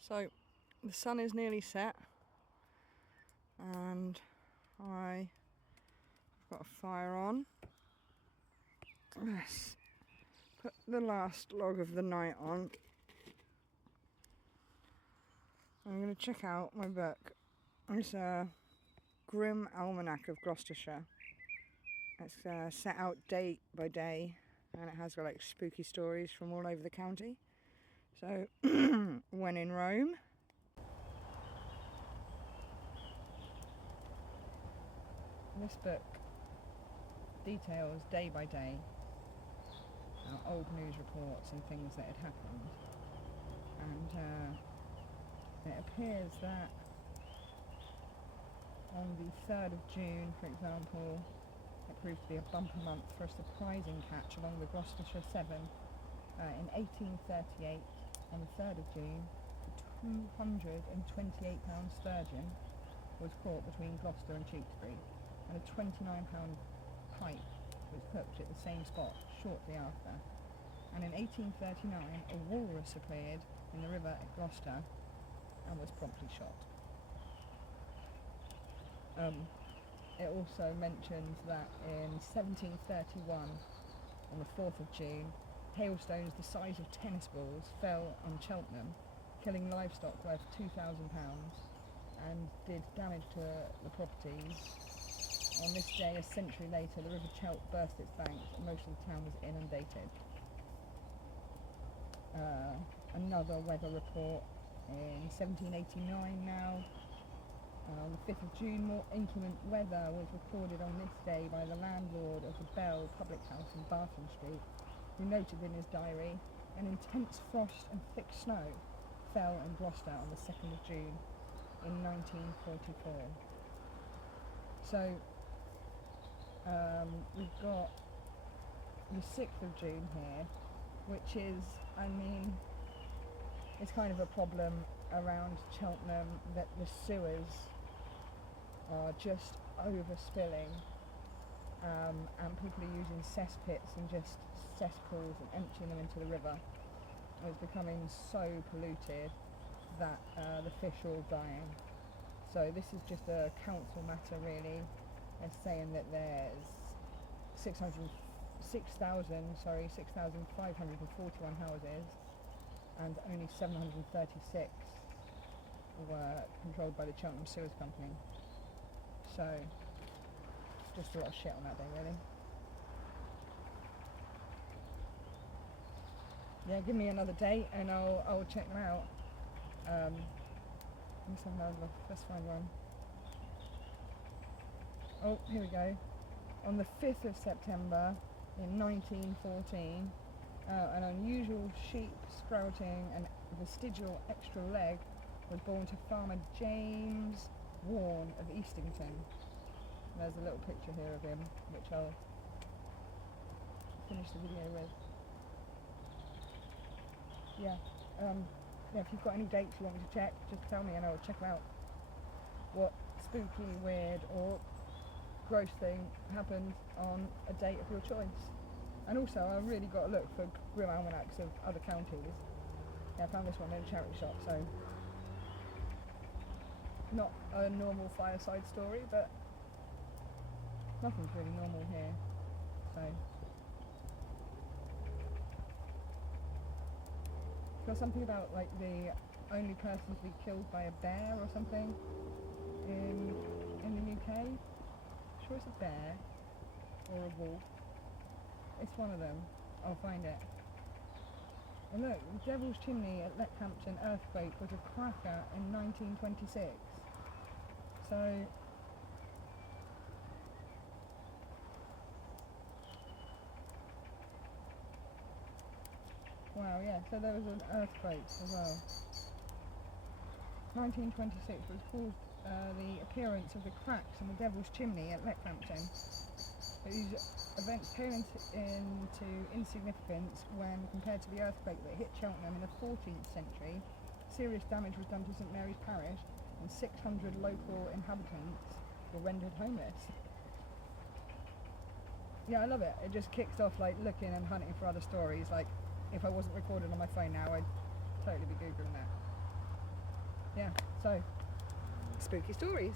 So the sun is nearly set and I've got a fire on. Let's put the last log of the night on. I'm going to check out my book. It's a Grim Almanac of Gloucestershire. It's set out day by day and it has got like spooky stories from all over the county. So when in Rome. This book details day by day old news reports and things that had happened, and it appears that on the 3rd of June, for example, it proved to be a bumper month for a surprising catch along the Gloucestershire Severn. In 1838, on the 3rd of June, a £228 sturgeon was caught between Gloucester and Tewkesbury, and a £29 pike was hooked at the same spot shortly after. And in 1839, a walrus appeared in the river at Gloucester and was promptly shot. It also mentions that in 1731, on the 4th of June, hailstones the size of tennis balls fell on Cheltenham, killing livestock worth £2,000 and did damage to the properties. On this day, a century later, the River Chelt burst its banks and most of the town was inundated. Another weather report in 1789 now. On the 5th of June, more inclement weather was recorded on this day by the landlord of the Bell public house in Barton Street, who noted in his diary, an intense frost and thick snow fell in Gloucester on the 2nd of June in 1944. So we've got the 6th of June here, which is, it's kind of a problem around Cheltenham that the sewers are just overspilling, and people are using cesspits and just cesspools and emptying them into the river. And it's becoming so polluted that the fish are all dying. So this is just a council matter really. They're saying that there's 6,541 houses and only 736 were controlled by the Cheltenham Sewers Company. So just a lot of shit on that day really. Yeah, give me another date and I'll check them out. Let's have another look. Let's find one. Oh, here we go. On the 5th of September in 1914, an unusual sheep sprouting and vestigial extra leg was born to farmer James Warne of Eastington. There's a little picture here of him, which I'll finish the video with. Yeah, if you've got any dates you want me to check, just tell me and I'll check them out. What spooky, weird or gross thing happened on a date of your choice. And also I really got to look for Grim Almanacs of other counties. Yeah, I found this one in a charity shop, so not a normal Fireside story, but nothing's really normal here. So got something about like the only person to be killed by a bear or something in the UK. Sure it's a bear or a wolf. It's one of them. I'll find it. And look, the Devil's Chimney at Leckhampton earthquake was a cracker in 1926. So wow, yeah, so there was an earthquake as well. 1926 was caused the appearance of the cracks in the Devil's Chimney at Leckhampton. These events came into insignificance when compared to the earthquake that hit Cheltenham in the 14th century. Serious damage was done to St Mary's Parish and 600 local inhabitants were rendered homeless. Yeah, I love it. It just kicks off like looking and hunting for other stories. Like if I wasn't recording on my phone now, I'd totally be Googling that. So, spooky stories.